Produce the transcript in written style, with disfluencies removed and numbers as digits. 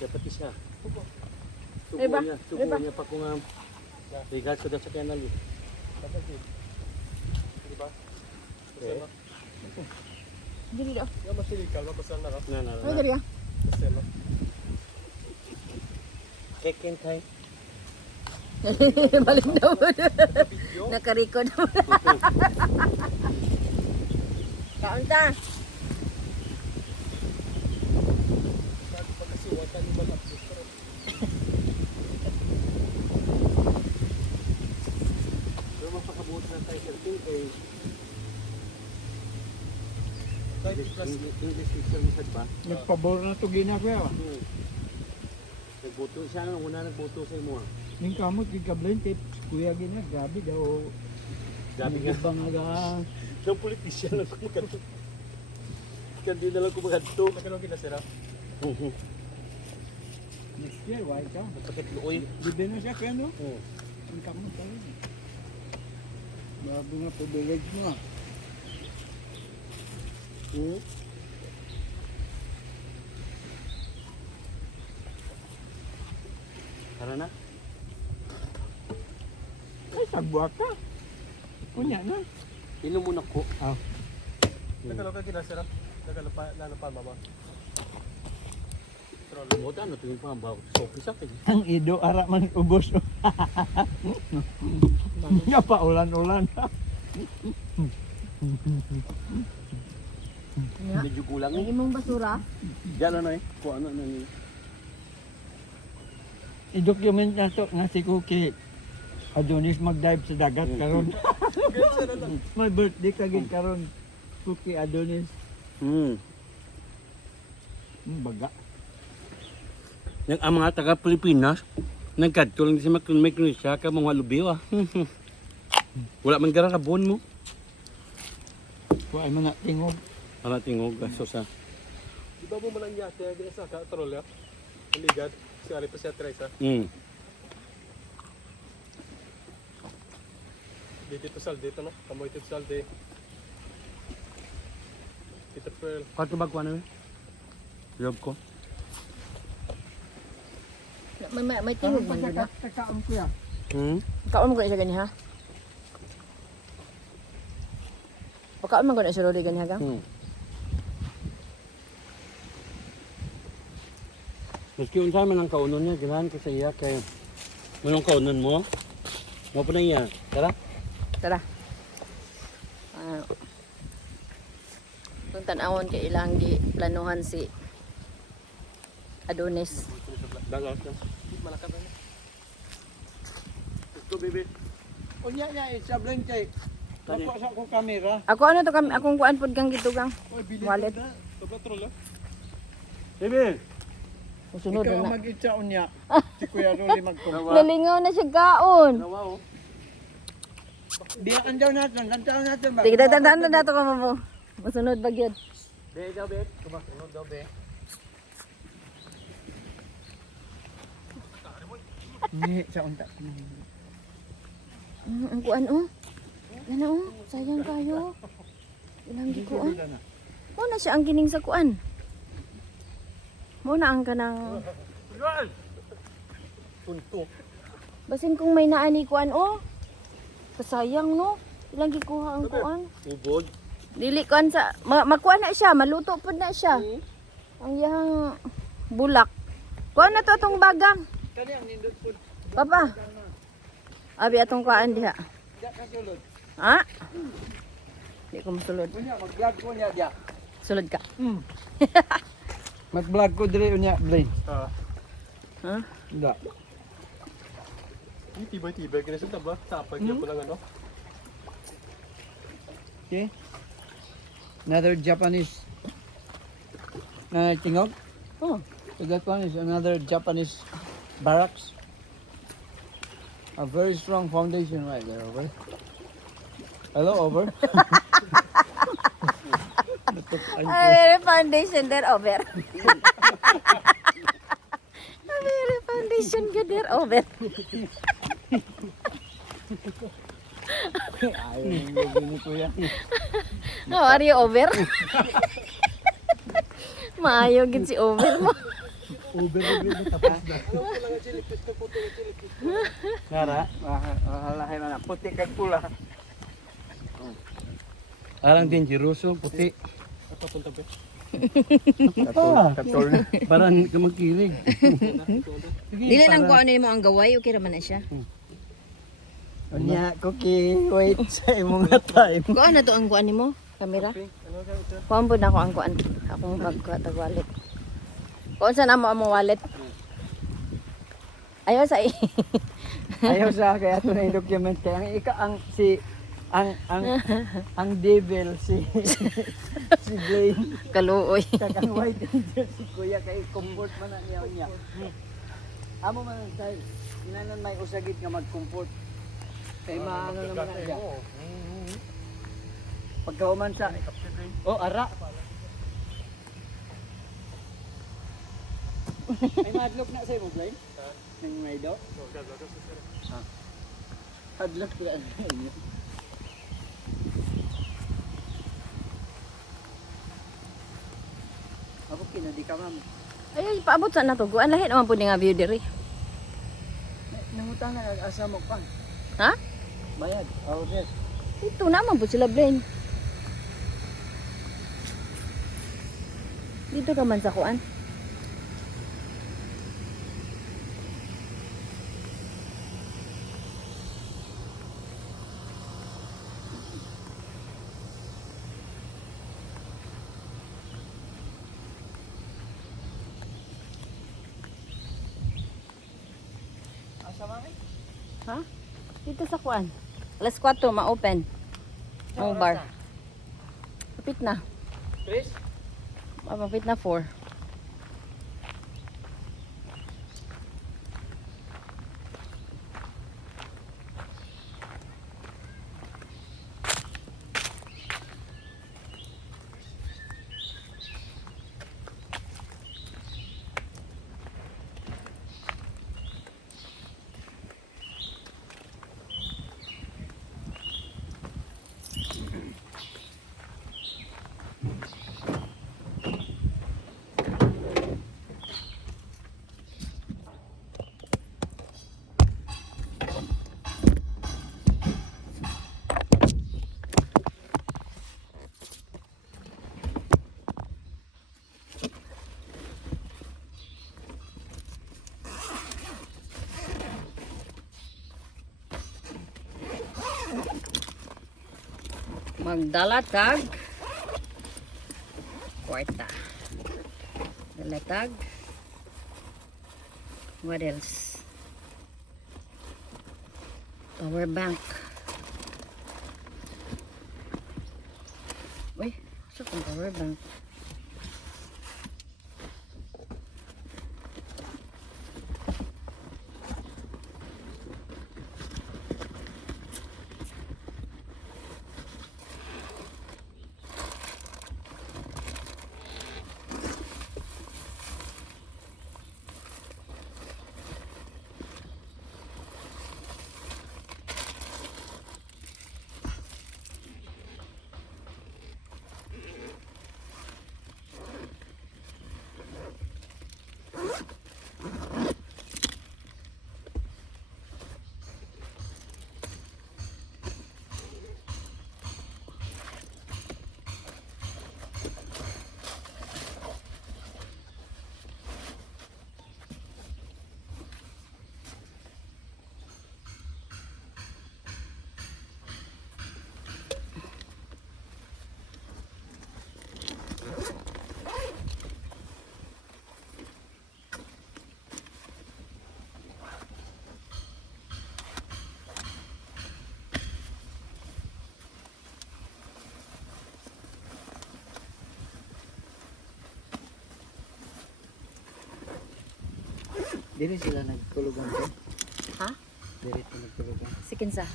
Kaya pati siya. Subo Diba? niya pa kung regards ko daw sa kanal eh. Diba? Okay. Dili daw. Yung masilikal, mapasal na ka. Ay, dali ah. Pasal na. Keken time. Balik daw. Video. Naka-record. Kaon ta. Sabi pa kasi, wata ni malapit. Pero mapakabuot na tayo sa team kay English teacher mo ba? Nagpabor na ito ginagawa. Nagboto siya nung una nagboto sa imo. Ning kamot, yung kablain, tip, kuya gina, grabe daw. Grabe nga. Ibang aga. Yung politisyan lang kumaganto. Kandi na lang kumaganto. Nagkanong kinasira? Next year, why ka? Nagpakitluoy. Bibig na siya kaya no? Ang kamot tayo. Grabe nga, privilege mo ah. Tara na. Ay, sagwa ka. Kunya na. Inom muna ko. Nagkanong ka kinasira? Nagkanong pa, mama? Mo ta ano tingin pa ba? So pisa kay. Ang ido, ara man ubos. Nga pa, ulan-ulan. Medyo kulang Ang eh. imong basura. Diyan ano eh. Ko ano ni. I-document na to nga si Cookie Adonis mag-dive sa dagat karon. My birthday kagid karon. Cookie Adonis. Baga. Yang ang mga taga Pilipinas nagkadto lang sa Micronesia ka mga lubiw ah. Wala man gara kabon mo. Wa ay mga tingog. Para tingog aso sa. Di ba mo malang yate, ginasaka, trolya? Aligad, si Ali pa siya Teresa. Dito salde ito no? Kamoy ito salde. Peter Pearl. Kato ba ko ano eh? Love ko. May tingog man dito. Kakaon ko ya. Kaon mo ko na siya ganyan ha. Pagkaon man ko na siya loli ganyan ha. Maski unsa man ang kaunon niya, ganahan ka sa iya kay manong kaunon mo? Mo pa na iya. Tara. Tara. Kung tanawon kay ilang di planuhan si Adonis. Dagat. Malakas na. Ito bebe. Unya niya isableng kay. Nakuha sa akong kamera. Ako ano to akong kuan pod kang gitugang. Oy, bilid Wallet. na. Sobra troll ah. Bebe. Sunod Ikaw na. ang mag-itsaon niya. Si Kuya Rolly magkumpara. Nalingaw na siya gaon. Nawa oh. Diyan daw natin. Lantaon natin ba? Sige, dadaan na dato ka mo. Masunod ba gyud? Be daw be. Kumasunod daw be. Ni sa unta. Ang kuan oh. Yan oh, sayang kayo. Ilang gikuan. Mo na siya ang gining sa kuan. Mo na ang kanang Punto. basin kung may naani kuan oh. Kasayang no. Ilang gikuha ang kuan. Ubod. Dili kuan sa makuha na siya, maluto pud na siya. Ang iyang bulak. Kuan na to atong bagang. Kani ang nindot pud. Papa. Abi atong kuan diha. Diya ka sulod. Ha? Di ko masulod. Unya mag-vlog ko niya diya. Sulod ka. Mag-vlog ko dire unya, Blaine. Ha? Da. Yung tibay-tibay, kinasunta ba? Tapag niya po lang ano? Okay. Another Japanese tingog. Oh. So that one is another Japanese barracks. A very strong foundation right there, over. Hello, over. Very foundation there over. Very foundation good there over. Ayaw yung gagawin ni Kuya. How are you over? Maayo gid si over mo. Over na tapos na. Ano ko lang ang jellyfish na puto ng jellyfish. Nara, mahalahay man na. Puti kag pula. Arang dangeroso, puti. Papunta ba? Katol. Para hindi ka magkilig. Dili lang ko ano mo ang gaway, okay raman na siya. Unya, Cookie, wait sa imong nga time. Kuan na to ang kuan nimo? Kamera? Ano ka ito? Kuan po na ako ang kuan. Akong magkuha wallet. Kuan sa namo ang wallet? Ayaw sa Ayaw sa kaya ito na yung document kaya ang ika ang si ang devil si si Blaine kaluoy. kag white angel si Kuya kay comfort man na niya. Amo man ang style. Inanon may usagit nga mag-comfort. Kay maano naman na siya. Pagkauman sa oh ara. Ay madlock na sa imo Blaine. Nang may do. Hadlock na niya. Ako kinadi ka ma'am. Ay, paabot sa na to. Kuan lahi naman po ni nga view diri. Nangutang na asa mo pa. Ha? Bayad. Oh, yes. Ito naman po sila Blaine. Dito ka man sa kuan. Asa mami? Ha? Dito sa kuan. Alas 4 ma-open. Ang bar. Kapit na. Chris? Mapapit na 4. Magdala tag kwarta. Dala tag. What else? Power bank. Uy, sa power bank. Dili sila nagtulugan ko. Ha? Dili sila nagtulugan. Sikin sa.